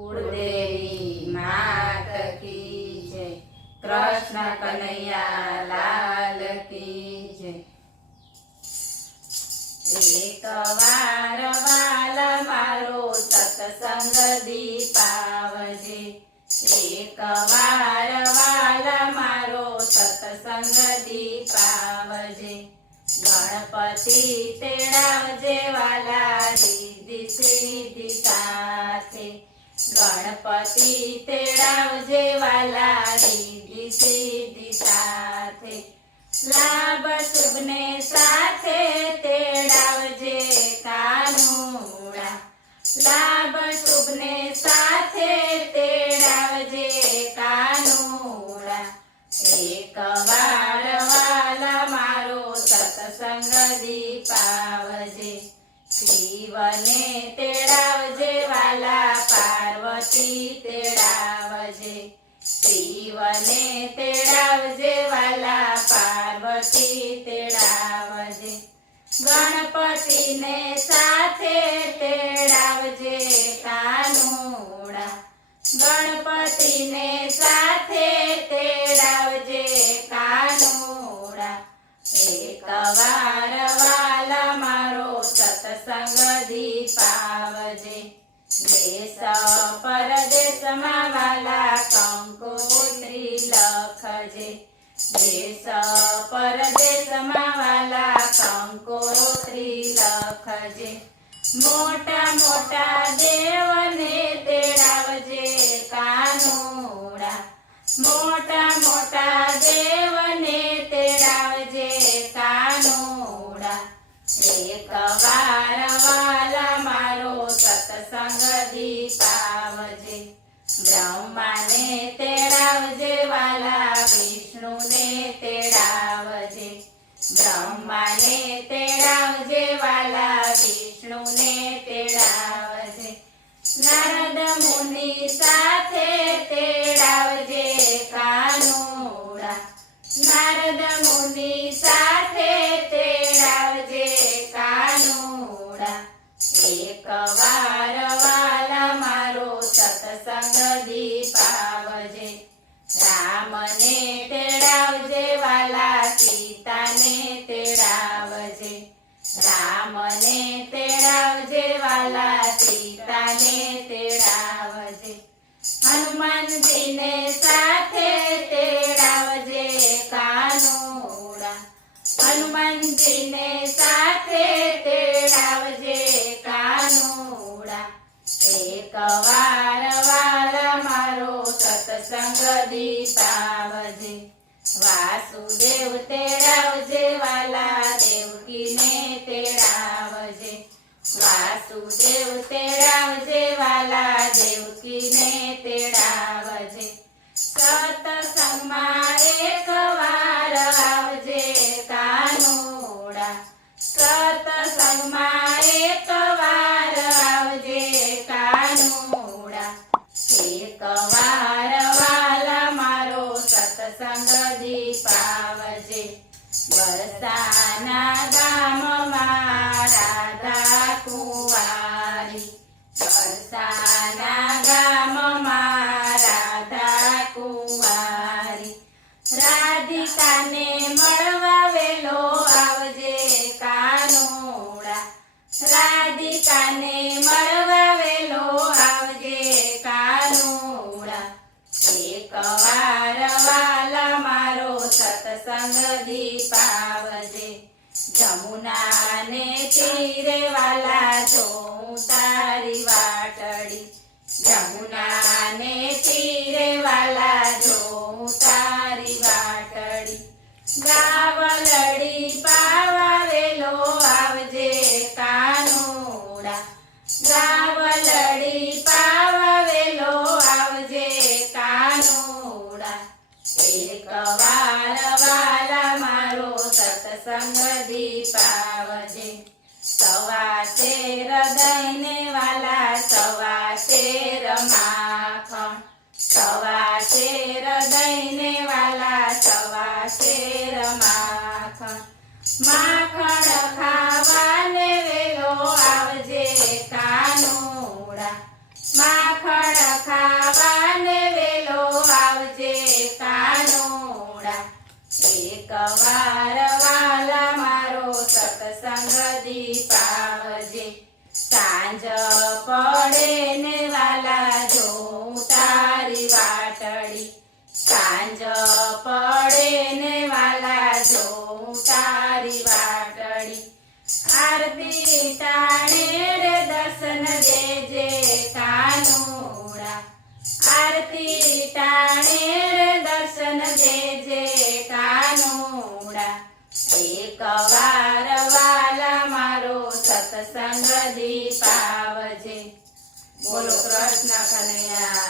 कुलदेवी मात की जय। कृष्ण कन्हैया लाल की जय। एक वार वाला मारो सत्संग दीपावजे। एक वार वाला मारो सत्संग दीपावजे। गणपति तेड़ावजे वाला रिद्धि सिद्धि साथे। गणपति तेड़ावजे वाला रिद्धि सिद्धि साथे। लाभ शुभने साथे तेड़ावजे कानूड़ा। लाभ शुभने साथे तेड़ावजे कानूड़ा। एक वार वाला मारो सत्संग दीपावजे। शिवने तेड़ावजे वाला पार्वती तेड़ावजे। शिवने तेड़ावजे वाला पार्वती तेड़ावजे। गणपति ने साथे तेड़ावजे कानूड़ा। गणपति ने साथे तेड़ावजे कानूड़ा। एक वार वाला मारो सत्संग दीपावजे। देश परदेश वाला कंकोत्री लखजे। देश परदेश वाला कंकोत्री लखजे। मोटा मोटा देवने तेड़ावजे कानूड़ा। मोटा मोटा देवने तेड़ावजे कानूड़ा। एक वार वाला मारो सत्संग दीपावजे। ब्रह्मा ने तेड़ावजे वाला विष्णु ने तेड़ावजे। ब्रह्मा ने तेड़ावजे वाला विष्णु ने तेड़ावजे। नारद मुनि साथे तेड़ावजे कानूड़ा। नारद मुनि साथे तेड़ावजे कानूड़ा। एक वार वाला मारो सत्संग दीपावजे। राम ने तेड़ावजे वाला सीता ने तेड़ावजे। राम ने तेड़ावजे वाला सीता ने तेड़ावजे। हनुमान जी ने साथे तेड़ावजे कानूड़ा। हनुमान जी ने साथे तेड़ावजे कानूड़ा। एक वार वाला मारो सत्संग दीपावजे। वासुदेव तेड़ावजे वाला देवकी ने तेड़ावजे। वासुदेव तेड़ावजे वाला देवकी ने तेड़ावजे। सत्संग में एक वार आवजे कानूड़ा। सत्संग में एक वार आवजे कानूड़ा। एक वार वाला मारो सत्संग दीपावजे। बरसाना गाम राधा कुंवारी। बरसाना गाम राधा कुंवारी। राधिका ने मळवा वेलो आवजे कानूड़ा। राधिका ने मळवा वेलो आवजे कानूड़ा। एक वार वाला मारो सत्संग दीपावजे। जमुना ने तीरे वाला जो तारी वाटड़ी। जमुना ने तीरे वाला जो तारी वाटड़ी। गावलड़ी पावा वेलो आवजे कानूड़ा। गावलड़ी पावा वेलो आवजे कानूड़ा। एक वार वाला मारो सत्संग दीपावजे। सवा शेर दहीने वाला सवा शेर माखण। सवा शेर दहीने वाला सवा शेर माखण। माखण खावाने वेलो आवजे कानूड़ा। माखण સાંજ પડે ને વાલા જોઉં તારી વાટડી સાંજ પડે ને વાલા જોઉં તારી વાટડી આરતી ટાણે રે દર્શન દેજે કાનુડા આરતી ટાણે રે દર્શન દેજે કાનુડા એક વાર વાલા મારો સત્સંગ દીપાવજે બોલો કૃષ્ણ કનૈયા